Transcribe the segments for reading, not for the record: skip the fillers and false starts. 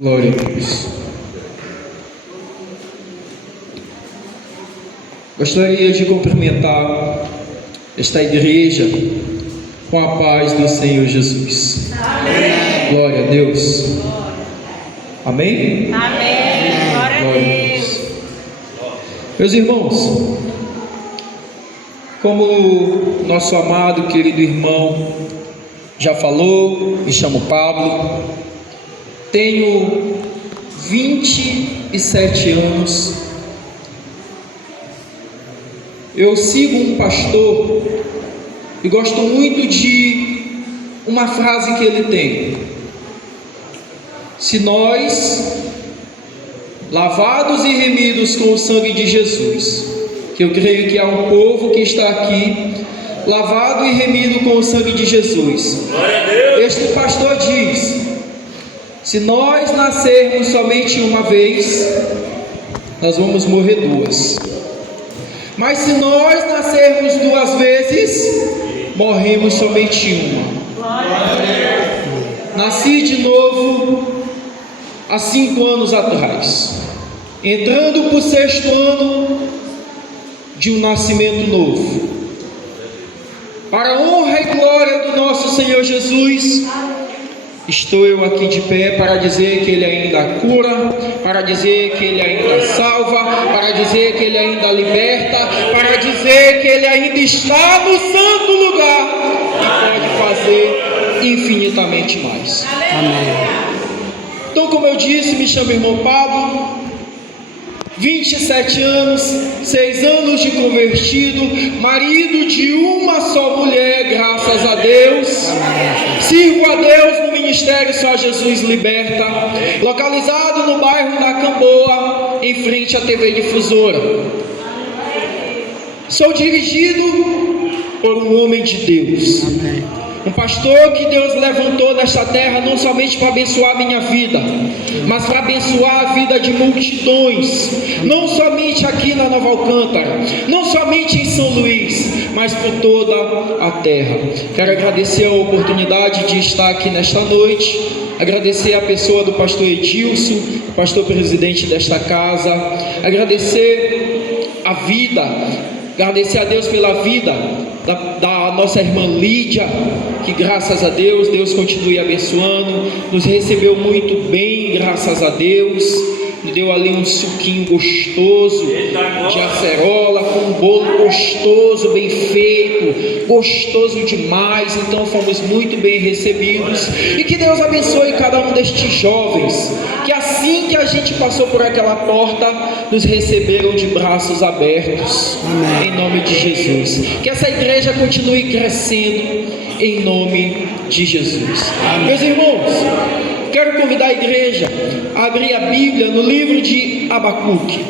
Glória a Deus. Gostaria de cumprimentar esta igreja com a paz do Senhor Jesus. Amém. Glória a Deus. Amém? Amém. Glória a Deus. Meus irmãos, como nosso amado, querido irmão já falou, me chamo Pablo, tenho 27 anos, eu sigo um pastor e gosto muito de uma frase que ele tem: se nós, lavados e remidos com o sangue de Jesus, que eu creio que há um povo que está aqui, lavado e remido com o sangue de Jesus, este pastor diz: se nós nascermos somente uma vez, nós vamos morrer duas. Mas se nós nascermos duas vezes, morremos somente uma. Nasci de novo há 5 anos atrás, entrando para o 6º ano de um nascimento novo. Para a honra e glória do nosso Senhor Jesus, estou eu aqui de pé para dizer que Ele ainda cura, para dizer que Ele ainda salva, para dizer que Ele ainda liberta, para dizer que Ele ainda está no santo lugar e pode fazer infinitamente mais. Amém. Então, como eu disse, me chamo irmão Pablo, 27 anos, 6 anos de convertido, marido de uma só mulher, graças a Deus. Sirvo a Deus no Ministério Só Jesus Liberta, localizado no bairro da Camboa, em frente à TV Difusora. Sou dirigido por um homem de Deus, um pastor que Deus levantou nesta terra não somente para abençoar a minha vida, mas para abençoar a vida de multidões, não somente aqui na Nova Alcântara, não somente em São Luís, mas por toda a terra. Quero agradecer a oportunidade de estar aqui nesta noite, agradecer a pessoa do pastor Edilson, pastor presidente desta casa, agradecer a vida, agradecer a Deus pela vida da nossa irmã Lídia, que graças a Deus, Deus continue abençoando, nos recebeu muito bem, graças a Deus, me deu ali um suquinho gostoso de acerola, com um bolo gostoso, bem feito, gostoso demais. Então fomos muito bem recebidos, e que Deus abençoe cada um destes jovens, que assim que a gente passou por aquela porta, nos receberam de braços abertos. Amém. Em nome de Jesus, que essa igreja continue crescendo em nome de Jesus. Amém. Meus irmãos, quero convidar a igreja a abrir a Bíblia no livro de Abacuque,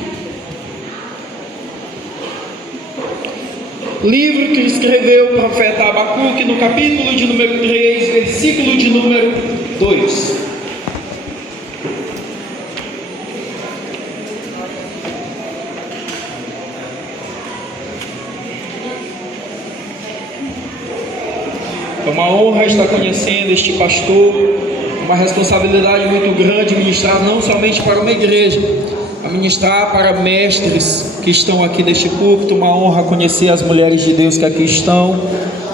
livro que escreveu o profeta Abacuque, no capítulo de número 3, versículo de número 2. É uma honra estar conhecendo este pastor, uma responsabilidade muito grande ministrar não somente para uma igreja, a ministrar para mestres que estão aqui neste púlpito. Uma honra conhecer as mulheres de Deus que aqui estão.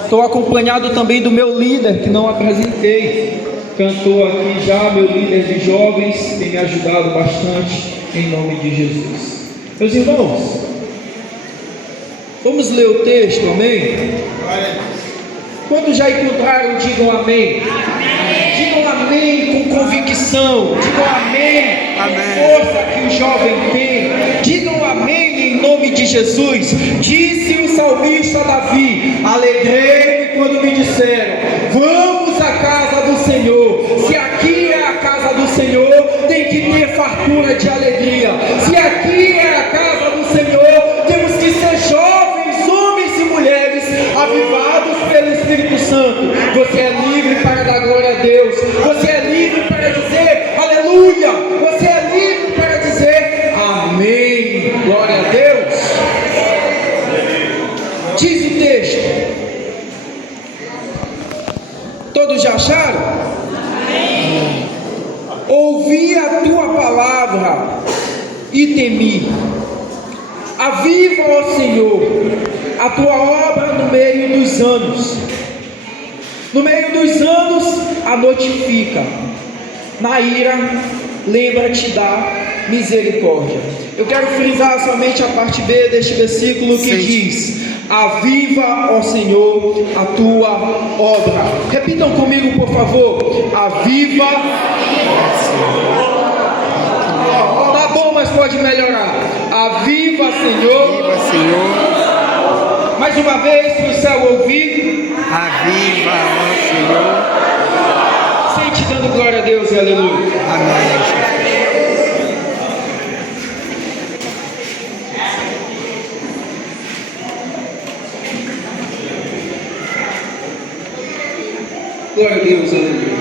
Estou acompanhado também do meu líder, que não apresentei, cantou aqui já, meu líder de jovens, tem me ajudado bastante, em nome de Jesus. Meus irmãos, vamos ler o texto, amém? Quantos já encontraram, digam amém. Amém. Digam amém com convicção. Digam amém com força que o jovem tem. Digam amém em nome de Jesus. Disse o salmista Davi: alegrei-me quando me disseram, vamos à casa do Senhor. Se aqui é a casa do Senhor, tem que ter fartura de alegria. Se aqui é a casa do Senhor, temos que ser jovens, homens e mulheres avivados pelo Espírito Santo. Você é livre para dar glória a Deus. Você é livre para dizer aleluia. Você é livre para dizer amém. Glória a Deus. Diz o texto. Todos já acharam? Amém. Ouvi a tua palavra e temi. Aviva, ó Senhor, a tua obra no meio dos anos. No meio dos anos a notifica. Na ira, lembra-te da misericórdia. Eu quero frisar somente a parte B deste versículo que diz: aviva, ó Senhor, a tua obra. Repitam comigo, por favor. Aviva. Tá bom, mas pode melhorar. Aviva, Senhor. Aviva, Senhor. Mais uma vez para o céu ouvir. Aviva, ó Senhor. Sente dando glória a Deus e aleluia. Amém, Jesus. Glória a Deus, aleluia.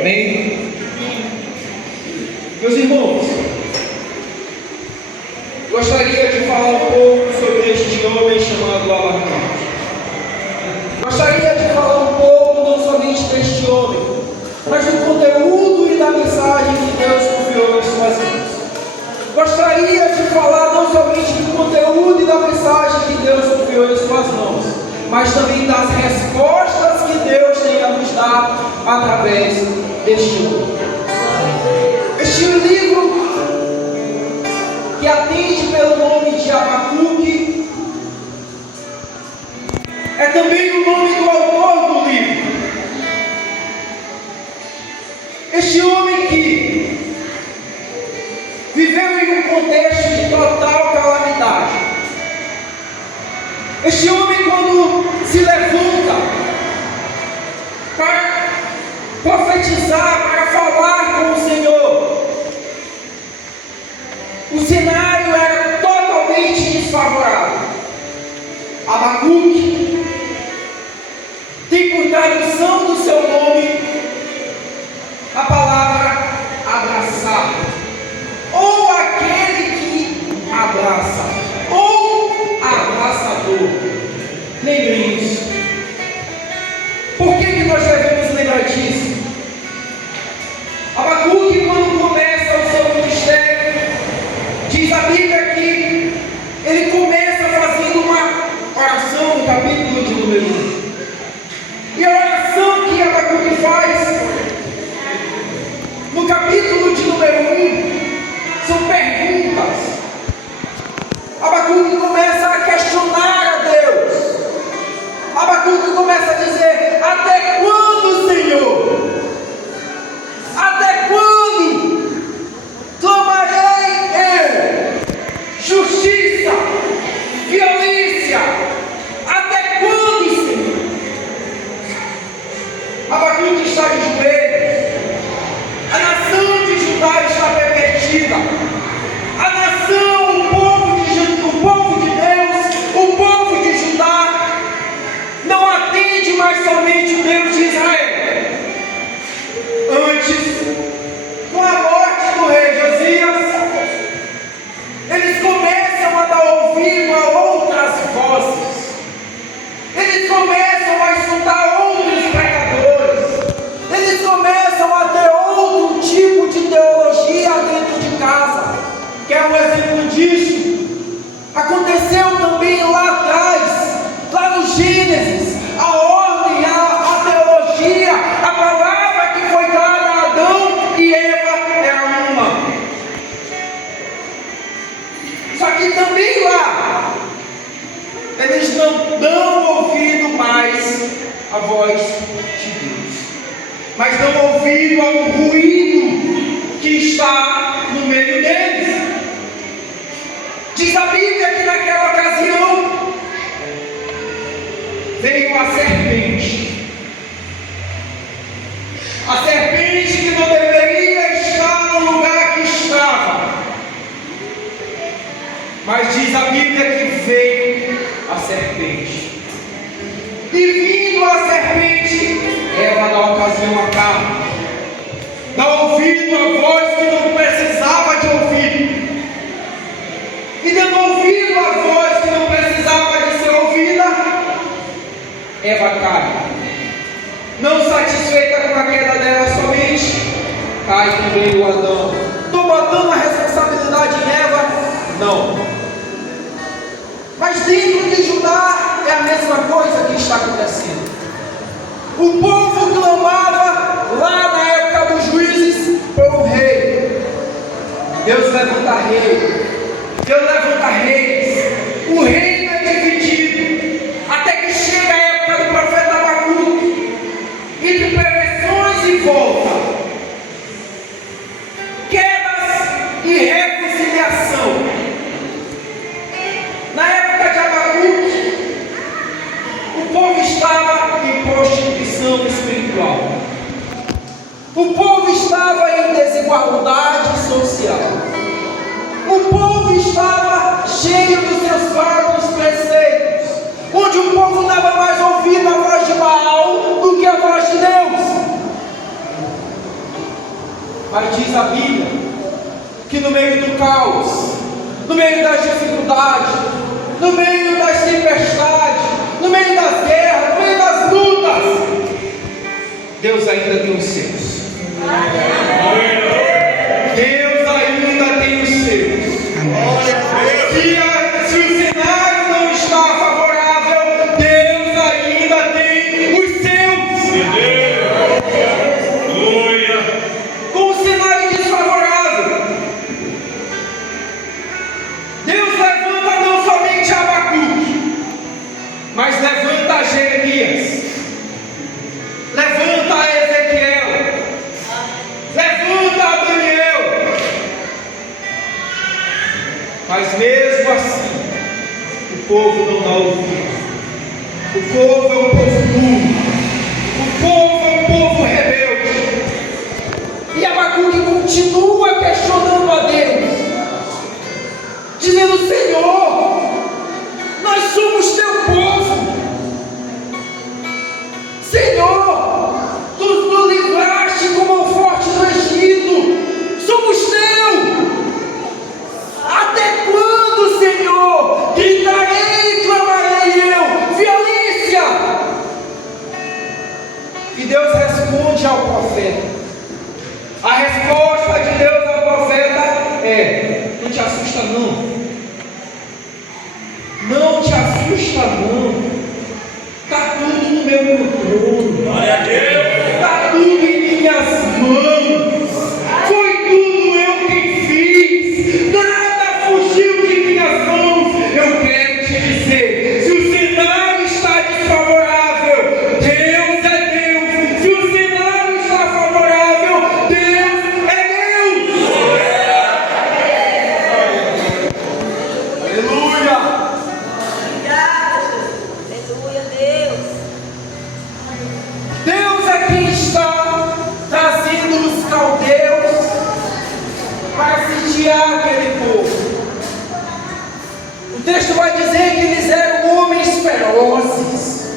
Amém? Meus irmãos, gostaria de falar um pouco sobre este homem chamado Abacuque. Gostaria de falar um pouco não somente deste homem, mas do conteúdo e da mensagem que Deus confiou nas suas mãos. Gostaria de falar não somente do conteúdo e da mensagem que Deus confiou em suas mãos, mas também das respostas que Deus tem a nos dar através deste livro. Este livro, que atende pelo nome de Abacuque, é também o nome do autor do livro. Este homem que viveu em um contexto de total calamidade. Este homem, quando se levanta para profetizar, para falar com o Senhor, o cenário era totalmente desfavorável. Abacuque tem por tradução do seu nome a palavra abraçar, ou aquele que abraça, ou abraçador. Lembrem isso. Por que nós devemos lembrar disso? Abacuque, quando começa o seu ministério, diz a Bíblia que ele começa fazendo uma oração no capítulo de número 1. E a oração que Abacuque faz no capítulo de número 1 são perguntas. Abacuque começa a questionar a Deus. Abacuque começa a dizer: até quando, Senhor? Até quando clamarei eu justiça, violência? Até quando, Senhor? Abacuque está de joelhos. A nação de Judá está pervertida. A nação, o povo de Deus, o povo de Judá não atende mais somente o Deus de Israel. Antes, com a morte do rei Josias, eles começam a dar ouvido a outras vozes. Eles começam a escutar outros pregadores. Eles começam a ter outro tipo de teologia dentro de casa. Quer um exemplo disso? Aconteceu também lá atrás, lá no Gênesis, a ordem, a teologia, a palavra que foi dada a Adão e Eva era uma. Só que também lá, eles não dão ouvido mais à voz de Deus, mas dão ouvido ao ruído que está no meio deles. Diz a Bíblia que naquela ocasião veio a serpente. A serpente que não deveria estar no lugar que estava. Mas diz a Bíblia que veio a serpente. E vindo a serpente, ela dá ocasião à carne. Dá ouvido à voz que não precisava de ouvir. E dando ouvido à voz que não precisava de ser ouvida, Eva cai. Não satisfeita com a queda dela somente, cai também o Adão. Estou botando a responsabilidade em Eva? Não. Mas dentro de Judá é a mesma coisa que está acontecendo. O povo clamava lá na época dos juízes por um rei. Deus levanta rei. Deus levanta reis. O reino é dividido. Até que chega a época do profeta Abacuque. Entre perversões e volta. Quedas e reconciliação. Na época de Abacuque, o povo estava em prostituição espiritual. O povo estava em desigualdade social. O povo estava cheio dos seus próprios preceitos, onde o povo dava mais ouvido à voz de Baal do que à voz de Deus. Mas diz a Bíblia que no meio do caos, no meio das dificuldades, no meio das tempestades, no meio das guerras, no meio das lutas, Deus ainda tem os seus. Deus ainda tem os seus. Se o cenário não está favorável, Deus ainda tem os seus. Com o cenário desfavorável, Deus levanta não somente Abacuque, mas levanta Jeremias, levanta Ezequiel, levanta Daniel. Mas mesmo assim, o povo não dá ouvido. O povo é um povo duro. O povo é um povo rebelde. E Abacuque continua questionando a Deus, dizendo: Senhor, nós somos teu povo. Senhor, tu nos livraste com mão forte do Egito. Somos teus. Até quando, Senhor? Gritarei e clamarei eu. Violência. E Deus responde ao profeta. A resposta de Deus ao profeta é: não te assusta não. Não te assusta não. Está tudo no meu controle. Glória a Deus. Está tudo em minhas mãos. Foi tudo eu quem fiz. Nada fugiu de minhas mãos. Eu quero te dizer: se o cenário está desfavorável, Deus é Deus. Se o cenário está favorável, Deus é Deus. Aleluia. Deus é quem está trazendo os caldeus para sitiar aquele povo. O texto vai dizer que eles eram homens ferozes.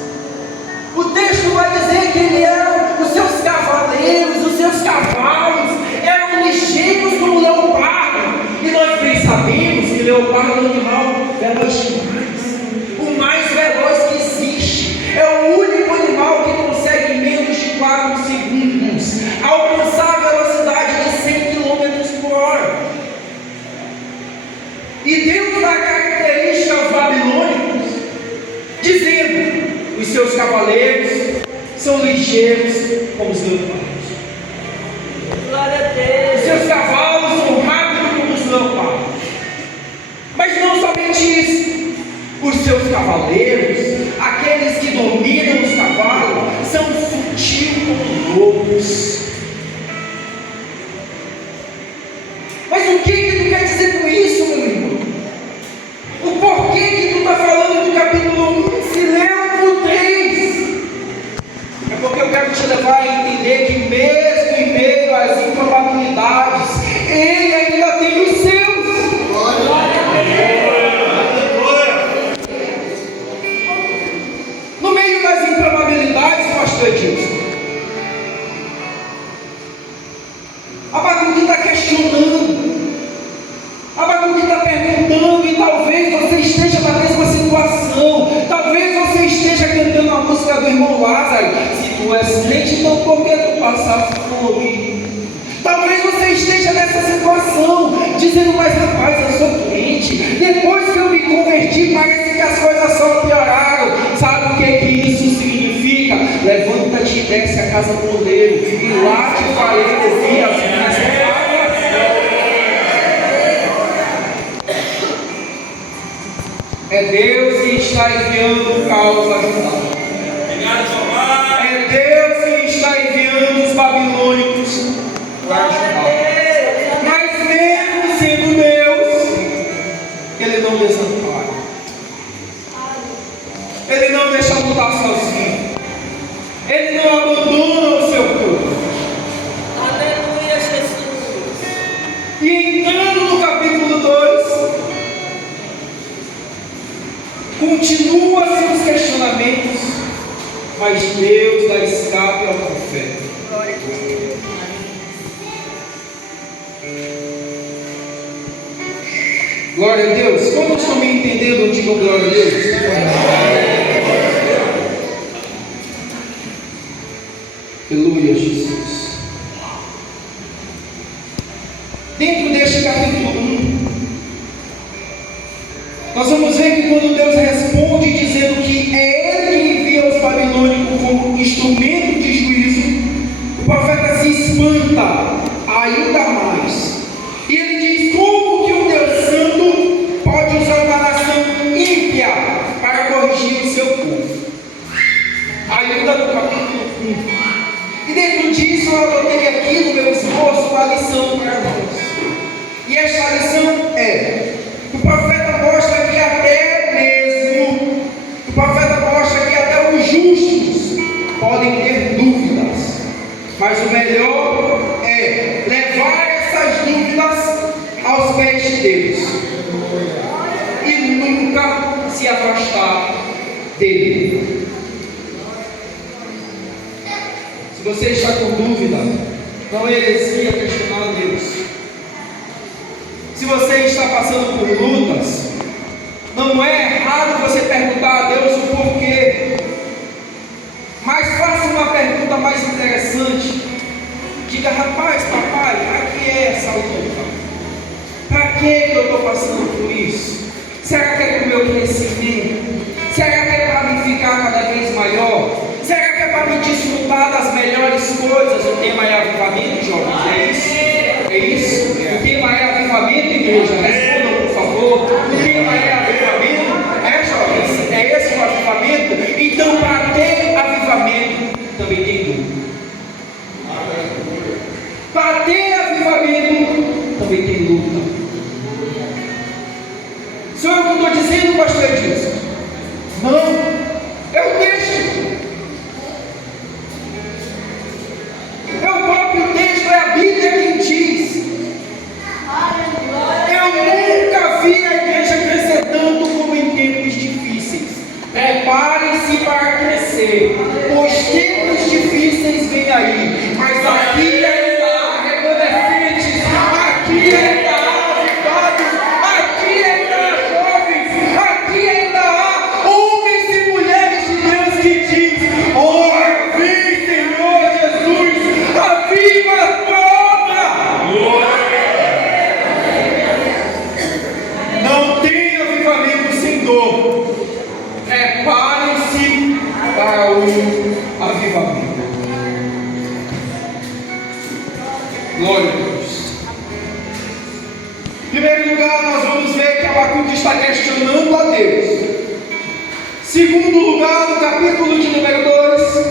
O texto vai dizer que eles eram, os seus cavaleiros, os seus cavalos eram ligeiros como leopardo. E nós bem sabemos que leopardo é um animal veloz demais. O mais veloz que existe. É o único animal que consegue em menos de 4 segundos alcançar a velocidade de 100 km por hora. E Deus dá característica aos babilônicos, dizendo: os seus cavaleiros são ligeiros como os leopardos. Glória a Deus. Os seus cavalos são rápidos como os leopardos. Mas não somente isso. Os seus cavaleiros, aqueles que dominam os cavalos, são sutis como lobos. Mas o que tu quer dizer com isso, meu irmão? O porquê que tu está falando do capítulo 1 se leu no 3? É porque eu quero te levar a entender que mesmo em meio às improbabilidades, Ele ainda tem os seus. No meio das improbabilidades, pastor Edilson, Abacuque está questionando, Abacuque está perguntando, e talvez você esteja na mesma situação, talvez você esteja cantando a música do irmão Lázaro: se tu és crente, então por que tu passa fome? Talvez você esteja nessa situação, dizendo, mas rapaz, eu sou crente, depois que eu me converti, parece que as coisas só pioraram. Sabe o que isso significa? Levanta-te e desce a casa do oleiro, e lá te farei ouvir as minhas palavras. É Deus que está enviando o caos a ajudar. É Deus que está enviando os babilônicos para ajudar. Mas mesmo sendo Deus, Ele não desampara. Ele não deixa lutar sozinho. Ele não abandona o seu povo. Aleluia, Jesus. E entrando no capítulo 2, continua-se os questionamentos, mas Deus dá escape ao profeta. Glória a Deus. Quantos estão me entendendo? Digam glória a Deus. Aleluia, Jesus. Dentro deste capítulo 1, nós vamos ver que quando Deus responde dizendo que é Ele que envia os babilônicos como instrumento de juízo, o profeta se espanta ainda mais. E ele diz: como que um Deus santo pode usar uma nação ímpia para corrigir o seu povo? Ainda no capítulo 1. E dentro disso eu anotei aqui no meu esforço uma lição para nós. E esta lição é: o profeta mostra que até os justos podem ter dúvidas, mas o melhor é levar essas dúvidas aos pés de Deus e nunca se afastar dele. Se você está com dúvida, não é heresia questionar Deus. Se você está passando por lutas, não é errado você perguntar a Deus o porquê. Mas faça uma pergunta mais interessante. Diga: rapaz, papai, para que é essa luta? Para que eu estou passando por isso? Será que é para o meu crescimento? Será que é para me ficar cada vez maior? Será que é para me desfrutar das melhores coisas? O tema é avivamento, jovens, é isso? É isso? O tema é avivamento, igreja? Respondam, por favor. O tema é avivamento? É, jovens? É esse o avivamento? Então, para ter avivamento, também tem dúvida. Para ter avivamento, também tem luta. Sou eu que estou dizendo, pastor Edilson? Não. É o texto. É o próprio texto, é a Bíblia quem diz. Eu nunca vi a igreja crescer tanto como em tempos difíceis. Preparem-se para crescer. Os tempos difíceis vêm aí. Mas aqui ainda há remanescentes. Aqui ainda há avivados. Aqui ainda há jovens. Aqui ainda há homens e mulheres de Deus que dizem: oh, vem, Senhor Jesus, aviva a tua obra. Não tem avivamento sem dor. Preparem-se para o avivamento. Glória a Deus. Em primeiro lugar, nós vamos ver que Abacuque está questionando a Deus. Segundo lugar, no capítulo de número 2,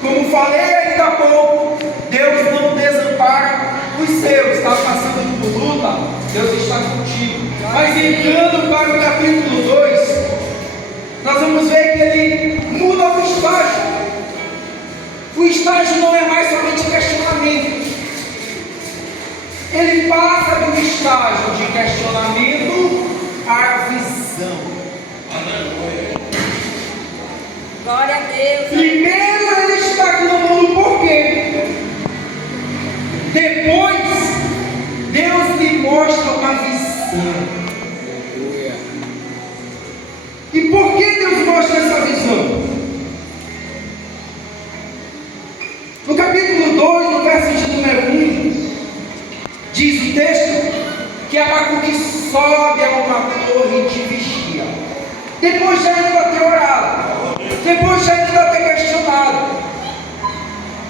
como falei ainda há pouco, Deus não desampara os seus. Está passando por luta, Deus está contigo. Mas entrando para o capítulo 2, nós vamos ver que ele muda o estágio. O estágio não é mais somente questionamento. Ele passa do estágio de questionamento à visão. Glória a Deus. Primeiro ele está clamando por quê? Depois, Deus lhe mostra uma visão. E por que Deus mostra essa visão? que Abacuque sobe a uma torre de vigia. Depois de ainda ter orado, depois de ainda ter questionado.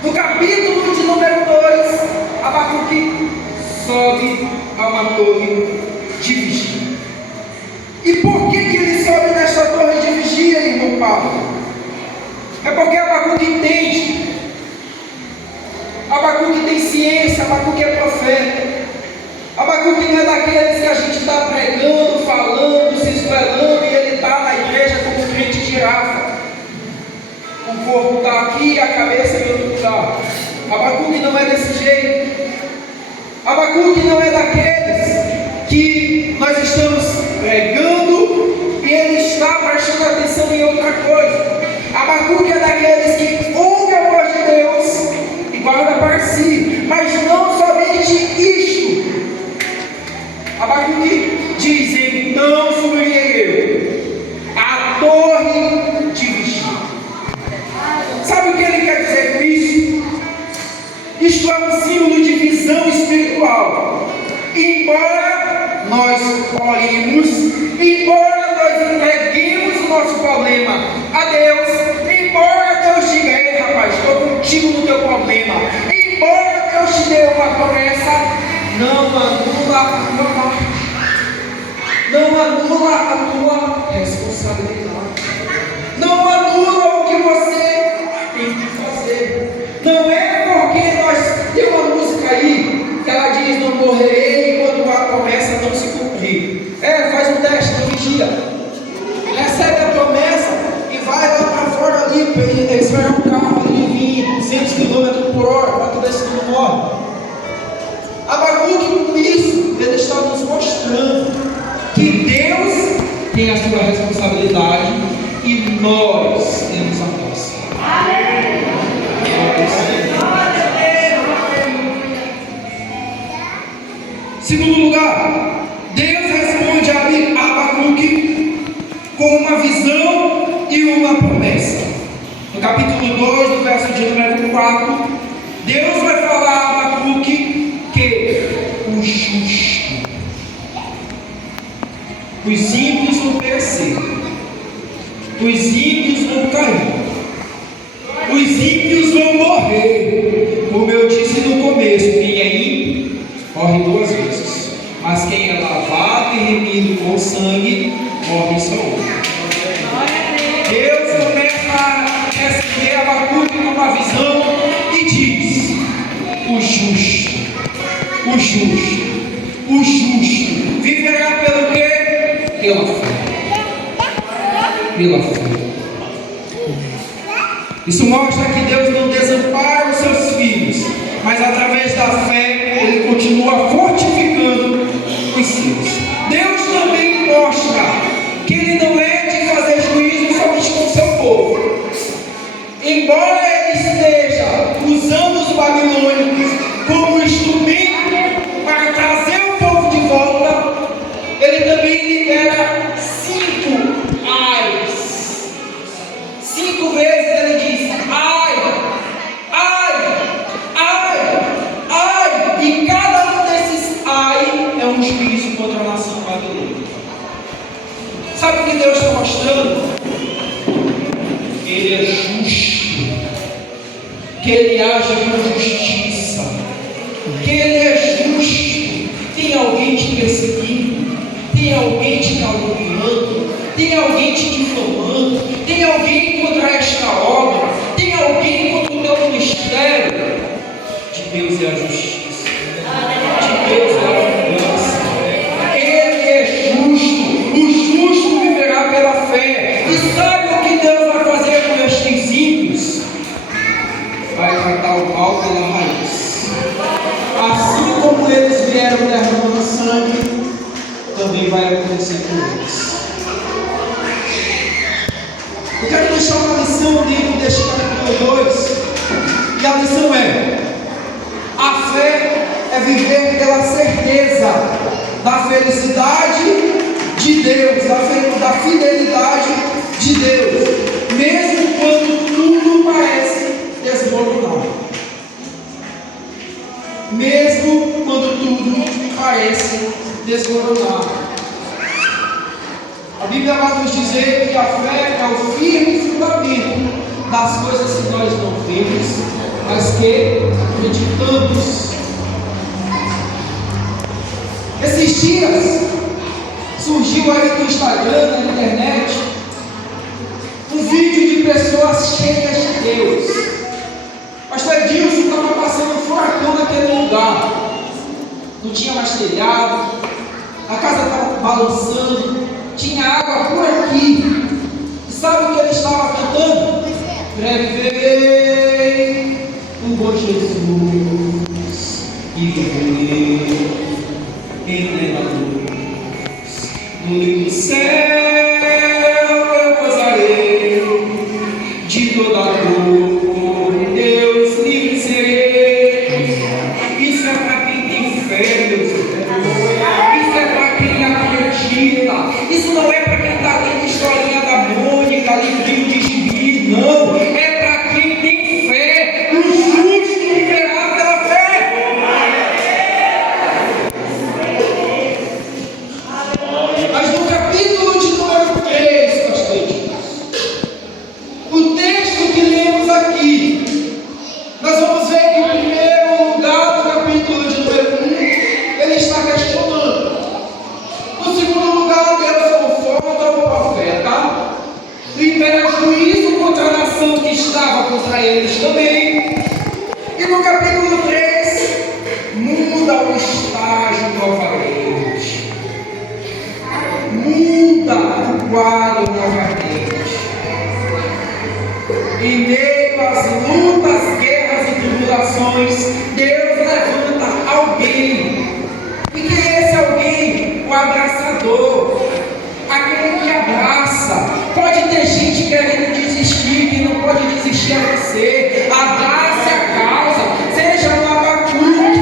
No capítulo de número 2, Abacuque sobe a uma torre de vigia. E por que ele sobe nessa torre de vigia, irmão Paulo? É porque Abacuque entende. Abacuque tem ciência, Abacuque é profeta. Abacuque não é daqueles que a gente está pregando, falando, se espelhando, e ele está na igreja como um crente girafa. O corpo está aqui e a cabeça em outro lugar. Abacuque não é desse jeito. Abacuque não é daqueles que nós estamos pregando e ele está prestando atenção em outra coisa. Abacuque é daqueles que ouve a voz de Deus e guarda para si, mas não somente isto. Abacuque diz: então subirei eu a torre de vigia. Sabe o que ele quer dizer com isso? Isto é um símbolo de visão espiritual. Embora nós oremos, embora nós entreguemos o nosso problema a Deus, embora Deus diga: ei rapaz, estou contigo no teu problema, embora Deus te dê uma promessa, não anula a tua parte, não anula a tua responsabilidade, não anula o que você tem que fazer. Não é porque nós tem uma música aí que ela diz: não morrerei enquanto a promessa não se cumprir. Faz um teste, não vigia, recebe a promessa e vai lá para fora ali, espera um carro ali vir 200 km por hora para todo esse mundo morre. Abacuque, com isso, ele está nos mostrando que Deus tem a sua responsabilidade e nós temos a nossa. Segundo lugar, Deus responde a Abacuque com uma visão e uma promessa. No capítulo 2, no verso de número 4, Deus vai falar a Abacuque que o justo, os ímpios vão perecer, os ímpios vão cair, os ímpios vão morrer. Como eu disse no começo, quem é ímpio morre 2 vezes, mas quem é lavado e remido com sangue morre só uma. Deus começa a receber Abacuque numa visão e diz: o justo, o justo, o justo viverá pelo quê? Pela fé. Pela fé. Isso mostra que Deus não desampara os seus filhos, mas através da fé Ele continua fortificando os seus. Deus também mostra que Ele não é de fazer juízo somente com o seu povo. Embora Ele esteja usando os babilônicos como instrumento para trazer o povo de volta, Ele também libera 5 ais. 5 vezes Ele diz: ai, ai, ai, ai. E cada um desses ai é um juízo contra a nação babilônica. Sabe o que Deus está mostrando? Ele é justo, que Ele age com justiça, que Ele é justo. Tem alguém te perseguindo, tem alguém te caluniando, tem alguém te difamando, tem alguém contra esta obra, tem alguém contra o teu ministério. De Deus é a justiça, de Deus é a vingança. Ele é justo, o justo viverá pela fé. E sabe o que Deus vai fazer com estes ímpios? Vai cortar o pau pela raiz. Assim como eles vieram derramando sangue, também vai acontecer com eles. Eu quero deixar uma lição dentro deste capítulo 2. E a lição é: a fé é viver pela certeza da felicidade de Deus, da fidelidade de Deus, mesmo quando tudo parece desmoronar, mesmo quando tudo parece desmoronar. A Bíblia vai nos dizer que a fé é o firme fundamento das coisas que nós não vemos, mas que acreditamos. Esses dias surgiu aí no Instagram, na internet, um vídeo de pessoas cheias de Deus. Pastor Edilson estava passando um furacão naquele lugar. Não tinha mais telhado, a casa estava balançando, tinha água por aqui. E sabe o que ele estava cantando? Breve vem o bom Jesus e viver em plena luz. No lindo céu eu gozarei de toda a dor, Deus livre serei. Isso é para quem tem fé, Deus. Isso é para quem acredita. Isso não é para quem está lendo historinha da Mônica, livrinho de gibi, não. É para quem tem fé. O justo viverá pela fé. Mas no capítulo de número 3, pastor Edilson, o texto que lemos aqui, nós vamos ver que o primeiro lugar do capítulo de número 1, ele está questionando. No segundo lugar, Deus conforta o profeta, libera juízo contra a nação que estava contra eles também. E no capítulo 3, muda o estágio novamente. Muda o quadro novamente. Em meio às lutas, guerras e tribulações, Deus levanta alguém. E quem é esse alguém? O abraçador, aquele que abraça. Pode ter gente querendo desistir, que não pode desistir a você. Abrace a causa, seja um Abacuque.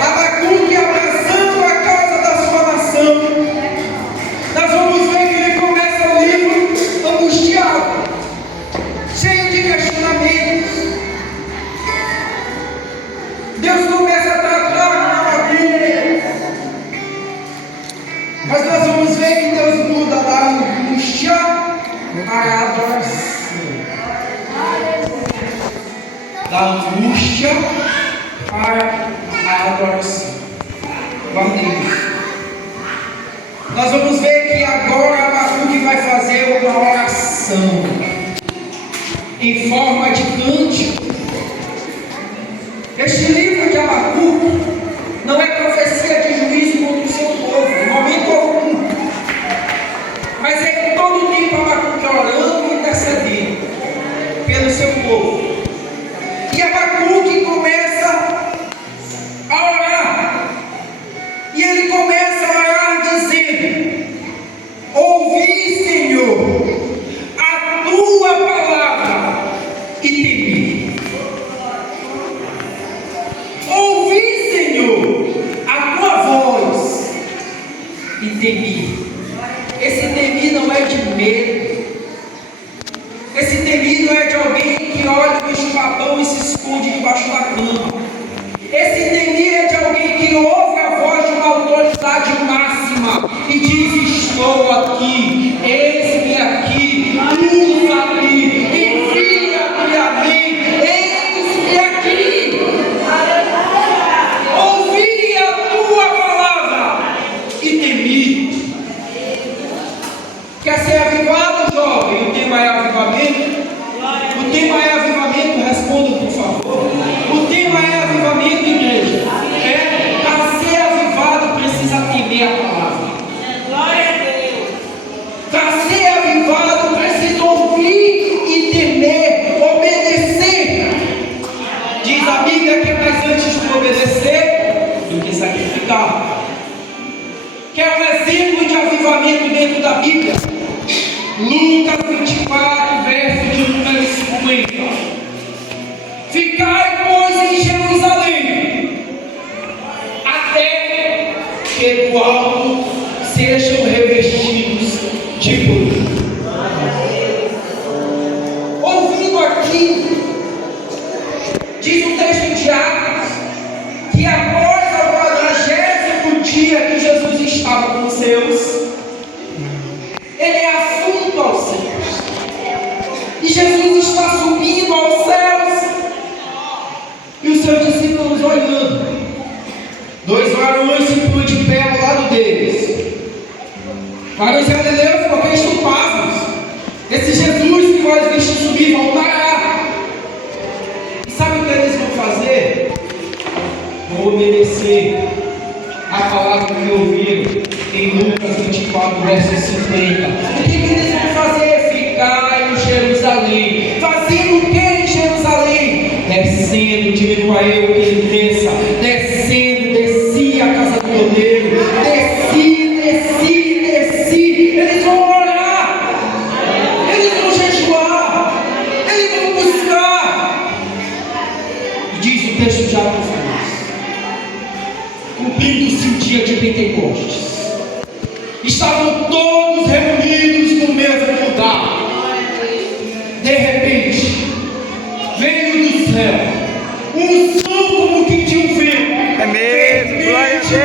Abacuque abraçando a causa da sua nação. Nós vamos ver que ele começa o livro angustiado, cheio de questionamentos. Deus começa a tratar com Abacuque, mas nós vamos ver que Deus muda da angústia para a adoração. Da angústia para a adoração. Guardem isso. Nós vamos ver que agora Abacuque vai fazer uma oração em forma de cântico. Este livro de Abacuque não é profecia de juízo contra o seu povo, em momento algum. Mas é em todo o tempo Abacuque orando e intercedendo pelo seu povo. E Abacuque começa a orar. E ele começa a orar dizendo: ouvi, Senhor, a tua palavra e temi. Ouvi, Senhor, a tua voz e temi. Esse temi não é de medo. Esse temi não é de alguém que olha no escapão e se esconde debaixo da cama. Esse temi é de alguém que ouve a voz de uma autoridade máxima e diz: estou aqui, eis-me aqui, usa-me, envia-me a mim, eis-me aqui. Ouvi a tua palavra e temi. Quer ser avivado, jovem? O tema é avivamento? O tema é avivamento? Responda, por favor. O tema é avivamento, igreja. Para ser avivado, precisa temer a palavra. Glória a Deus. Para ser avivado, precisa ouvir e temer, obedecer. Diz a Bíblia que é mais antes de obedecer do que sacrificar. Quer um exemplo de avivamento dentro da Bíblia? Lucas 24, verso de número 50. Ficai, pois, em Jerusalém, até que do alto sejam revestidos de poder. Ouvindo aqui, diz o texto de Atos, que a céus. Ele é assunto aos céus. E Jesus está subindo aos céus. E os seus discípulos olhando. 2 varões se põem de pé ao lado deles. Varões galileus, porque estão pasmos. Esse Jesus que nós vimos subir, vão parar. E sabe o que eles vão fazer? Vão obedecer a palavra que ouviram em Lucas 24, verso 50. O que eles vão fazer? Ficar em Jerusalém. Fazendo o que em Jerusalém? Descendo, diminua eu que ele cresça. Descendo, desci a casa do oleiro. Desci, desci, desci. Eles vão orar. Eles vão jejuar. Eles vão buscar. E diz o texto de Atos 2. Cumprindo-se o dia de Pentecostes. Estavam todos reunidos no mesmo lugar. De repente, veio do céu um som como que de um vento. É mesmo, glória a Deus.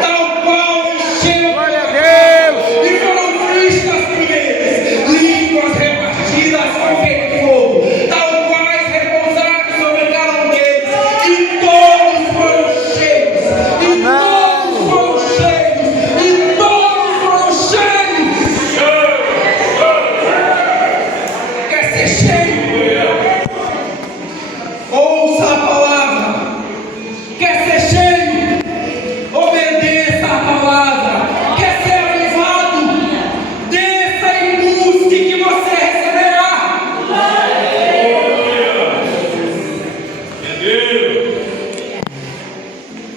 Tal qual encheu Glória a Deus. e foram vistas por eles línguas repartidas com fogo, tal quais repousaram sobre cada um deles, e todos foram cheios, e todos foram cheios, e todos foram cheios. Quer ser cheio? Ouça a palavra. Quer ser cheio? Obedeça a palavra. Quer ser avivado? Desça e busque que você receberá.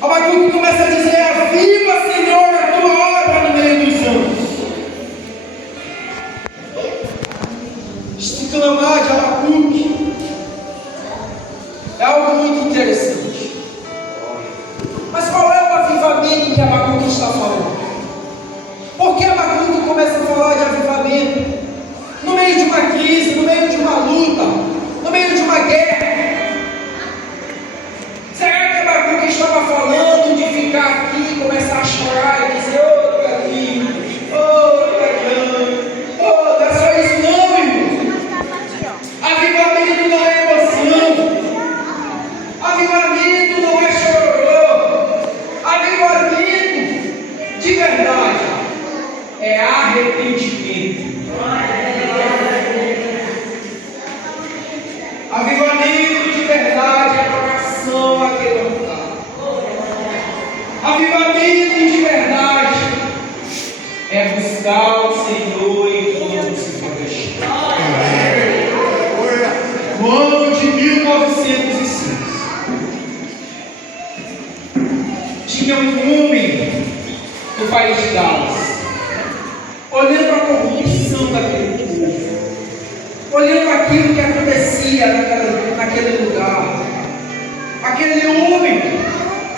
Abacuque começa a dizer: aviva, Senhor, a tua obra no meio dos anos. Este clamar de Abacuque é algo muito interessante. Mas qual é o avivamento que Abacuque está falando? Por que Abacuque começa a falar de avivamento? No meio de uma crise, no meio de uma luta, no meio de uma guerra. Será que Abacuque estava falando de ficar aqui, começar a chorar e dizer: ô, carinho, ô, cagão, ô, não é só isso não, irmão. Avivamento não é emoção. Avivamento não é chororô. Avivamento de verdade é arrependimento. Avivamento de verdade é coração aquebrantado. Avivamento de verdade é buscar o Senhor enquanto se for no ano de 1906, tinha um homem no país de Dallas, olhando a corrupção daquele povo, olhando aquilo que acontecia naquele lugar. Aquele homem,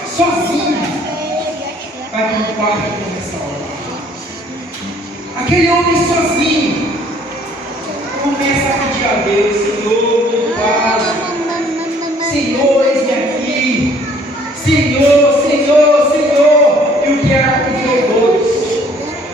sozinho, vai para um quarto e começa a orar. Aquele homem sozinho começa a pedir a Deus: Senhor, meu Pai, Senhor, eis-me aqui, Senhor, Senhor, Senhor. E o que era um virou 2,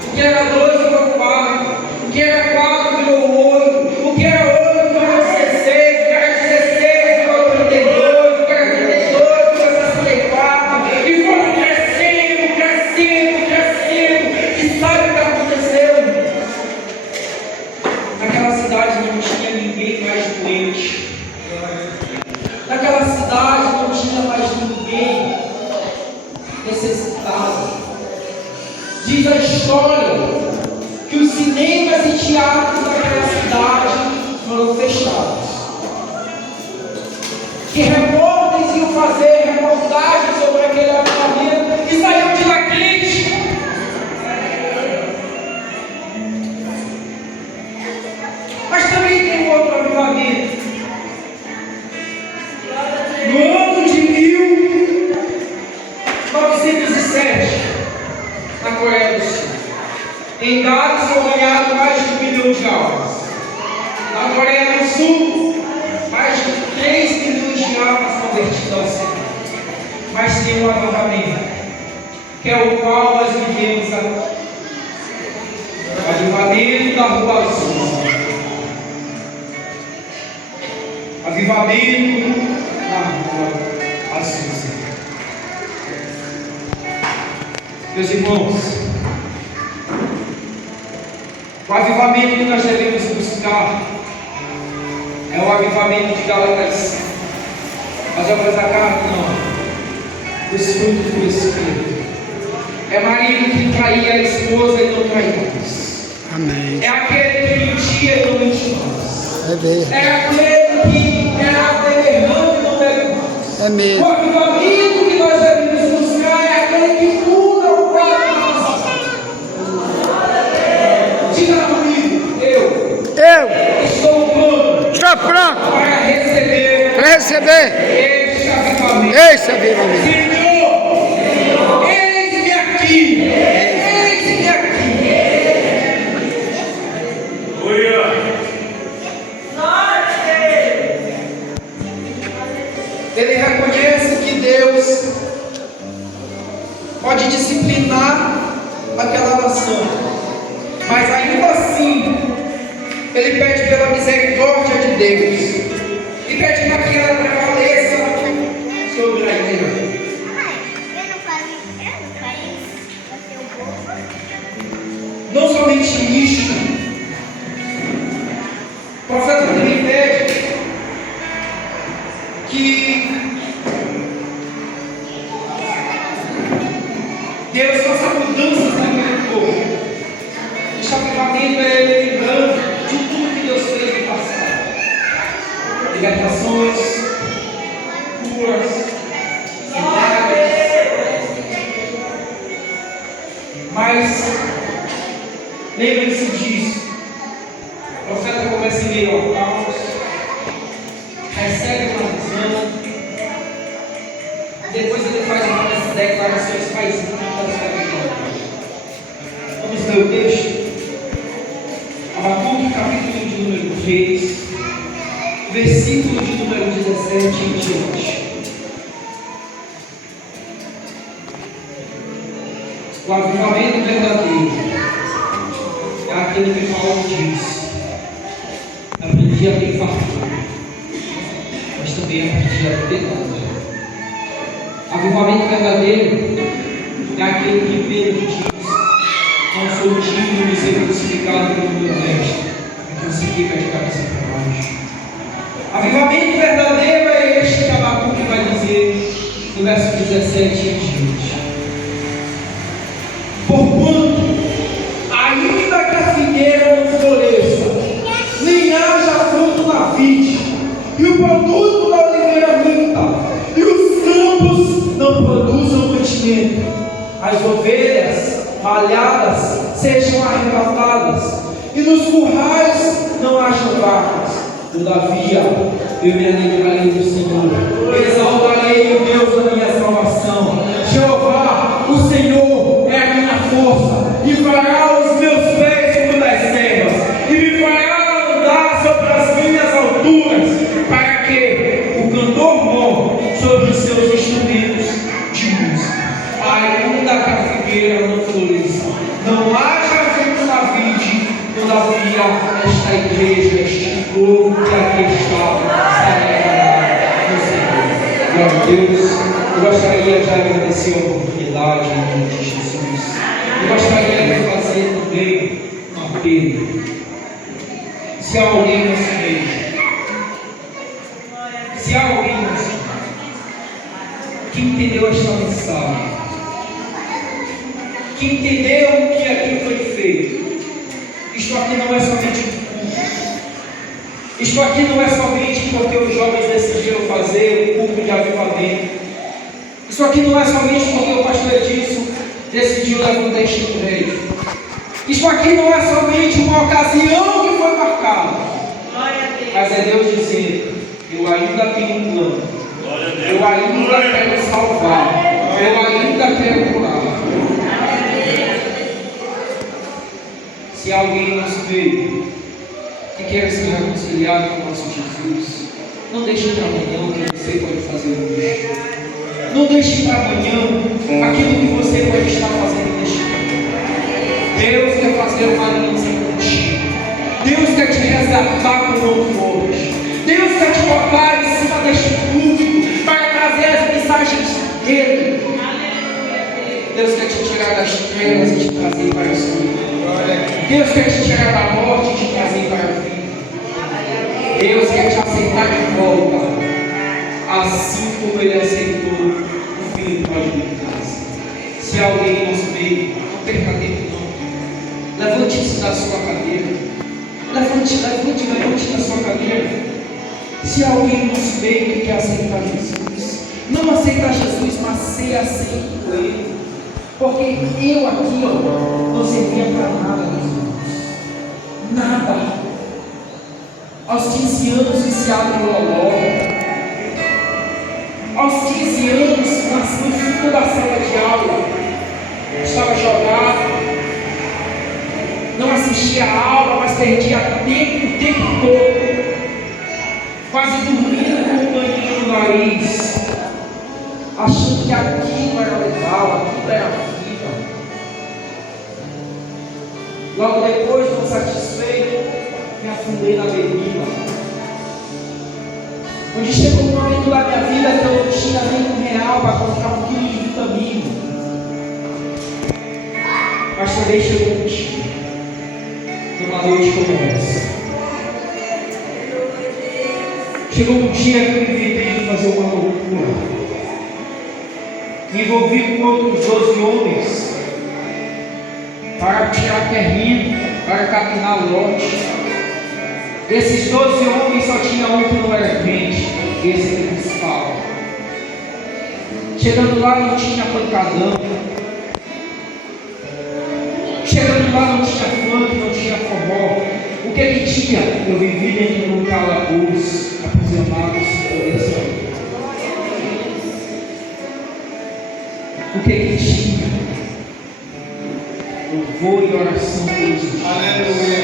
o que era 2 virou 4, o que era 4 virou 8, o que era 8 virou 16, o que era 16 virou 32, o que era 32 virou 64, e foram crescendo, crescendo, crescendo. E sabe o que aconteceu? Naquela cidade não tinha ninguém mais doente. Naquela cidade não tinha mais ninguém necessitado. Diz a história que os cinemas e teatros daquela cidade foram fechados. Que repórteres iam fazer reportagens sobre aquele avivamento e saíam de lá crentes. Mas também tem outro avivamento. No ano de 1907, na Coreia do Sul, em dados foram ganhados mais de 1 milhão de almas. Na Coreia do Sul, mais de 3 milhões de almas convertidas ao Senhor. Mas tem um avivamento que é o qual nós vivemos agora. Avivamento da Rua Azul. Avivamento da Rua Azul. Meus irmãos, o avivamento que nós devemos buscar é o avivamento de Gálatas. As obras da carne, não. Os frutos do Espírito. É marido que traía a esposa e não traímos. Amém. É aquele que mentia e não mentimos. É verdade. É aquele que era beberrão e não bebe mais. É mesmo. O avivamento que nós devemos buscar é aquele que muda o quadro da nossa vida. Diga comigo, eu estou pronto Estou pronto para receber este avivamento. esse avivamento. Senhor, eis-me aqui. Eis-me aqui. Ele reconhece que Deus pode disciplinar aquela nação, mas ainda assim ele pede pela misericórdia de Deus e pede para que ela prevaleça sobre a ilha. Não somente isso, o profeta também pede que Deus faça mudanças naquele povo. Este avivamento é lembrando de tudo que Deus fez no passado: libertações, curas, milagres. Mas lembre-se disso. O profeta começa em meio ao caos, recebe uma visão, depois ele faz algumas declarações, faz muitas declarações. Vamos ler o texto. Abacuque, capítulo de número 3, versículo de número 17 em diante. O avivamento verdadeiro é aquele que Paulo diz: aprendi a ter fartura, mas também aprendi a ter nada. Avivamento verdadeiro é aquele que Pedro diz: não sou digno de ser crucificado pelo meu mestre, então se fica de cabeça para baixo. Avivamento verdadeiro é este que Abacuque vai dizer no verso 17 em diante: porquanto, ainda que a figueira não floresça, nem haja fruto na vide, e o produto da oliveira minta, e os campos não produzam mantimento, as ovelhas malhadas sejam arrebatadas, e nos currais não hajam vacas, todavia eu me alegrarei do Senhor, exaltarei o Deus da minha salvação. Jeová, o Senhor é a minha força, e fará os meus pés como das serras, e me fará andar sobre as minhas alturas, para que o cantor morre sobre os seus instrumentos de música. Ainda que a figueira não floresça, não haja fruto na vide, todavia esta igreja, este povo que aqui está, se alegrará no Senhor. Glória a Deus. Eu gostaria de agradecer a oportunidade em nome de Jesus. Eu gostaria de fazer também um apelo. Se há alguém nesse meio, se há alguém nesse meio que entendeu esta mensagem, que entendeu o que aqui foi feito, isto aqui não é somente um culto, isto aqui não é somente porque os jovens decidiram fazer um culto de avivamento, isso aqui não é somente porque o pastor Edilson decidiu levantar este prédio, isso aqui não é somente uma ocasião que foi marcada, mas é Deus dizendo: eu ainda tenho um plano, eu ainda quero salvar, eu ainda quero curar. Se alguém nos veio que quer se reconciliar com o nosso Jesus, não deixe para amanhã o que você pode fazer hoje. Não deixe para amanhã aquilo que você pode estar fazendo neste tempo. Deus quer fazer uma aliança contigo. Deus quer te resgatar com mão forte. Deus quer te colocar em cima deste púlpito para trazer as mensagens dele. Deus quer te tirar das trevas e te trazer para a escuridão. Deus quer te tirar da morte e te trazer para a vida. Deus quer te aceitar de volta, assim como Ele aceitou o filho pródigo de casa. Se há alguém em nosso meio, não perca tempo não. Levante-se da sua cadeira. Levante da sua cadeira. Se há alguém em nosso meio que quer aceitar Jesus, não aceitar Jesus, mas ser aceito por Ele. Porque eu aqui, não servia para nada, meus irmãos. Nada. Aos 15 anos viciado em loló. Aos 15 anos, no fundo da sala de aula, estava jogado, não assistia a aula, mas perdia tempo o tempo todo, quase dormindo com o paninho no nariz, achando que aquilo era legal, aquilo era vida. Logo depois, não satisfeito, me afundei na bebida. Onde chegou um momento da minha vida que eu não tinha nem R$1 para comprar 1 quilo de vitamina. Mas também chegou um dia, numa noite como essa. Chegou um dia que eu inventei de fazer uma loucura. Me envolvi com outros 12 homens para tirar terreno, para capinar lote. Desses 12 homens só tinha um que não era crente, esse era o principal. Chegando lá não tinha pancadão. Chegando lá não tinha funk, não tinha forró. O que tinha? Eu vivi dentro de um calabouço, aprisionado sem poder sair. O que tinha? Louvor e oração pelos dias. Aleluia.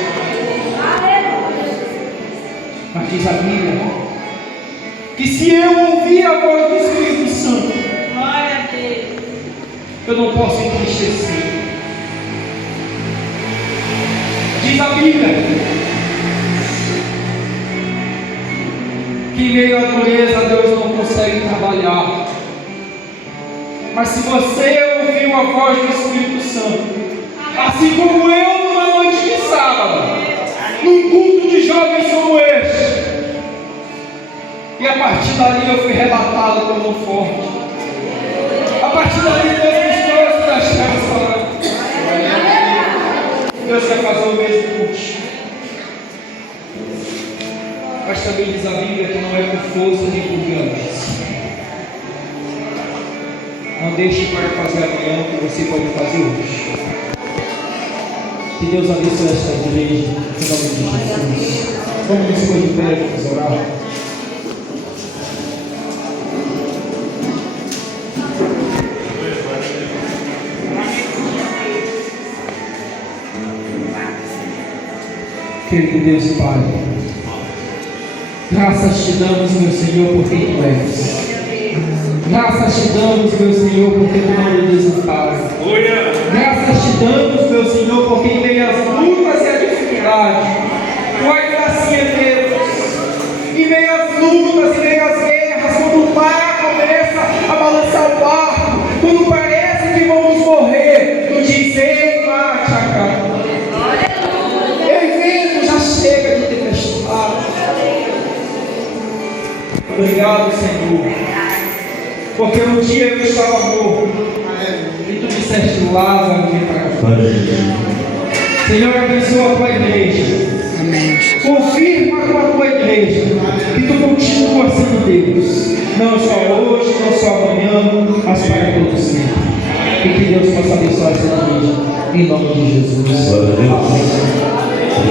Mas diz a Bíblia que se eu ouvir a voz do Espírito Santo, Glória a Deus. eu não posso entristecer. Diz a Bíblia que em meio à dureza Deus não consegue trabalhar. Mas se você ouviu a voz do Espírito Santo, assim como eu numa noite de sábado, num culto de jovens como este, e a partir dali eu fui relatado como forte. A partir dali Deus me trouxe das trevas para Deus quer fazer o mesmo contigo. Mas também diz a Bíblia que não é por força nem por violência. Não deixe para fazer amanhã o que você pode fazer hoje. Que Deus abençoe esta igreja, em nome de Jesus. Vamos nos pôr de pé, vamos orar. Querido Deus e Pai, graças te damos, meu Senhor, por quem Tu és. Graças te damos, meu Senhor, porque Tu não nos desamparas. Graças te damos, meu Senhor, porque em meio às lutas e à dificuldade, Tu ainda assim é Deus. Em meio às lutas, em meio às guerras, quando o mar começa a balançar o barco, quando parece que vamos morrer, Tu diz: ei, mar, te acalma. Ei, vento, já chega de tempestade. Obrigado, Senhor. Porque um dia eu estava morto e Tu disseste: Lázaro, vem para cá. Senhor, abençoa a Tua igreja. Amém. Confirma com a Tua igreja que Tu continua sendo Deus, não só hoje, não só amanhã, mas para todo sempre. E que Deus possa abençoar essa igreja em nome de Jesus. Amém.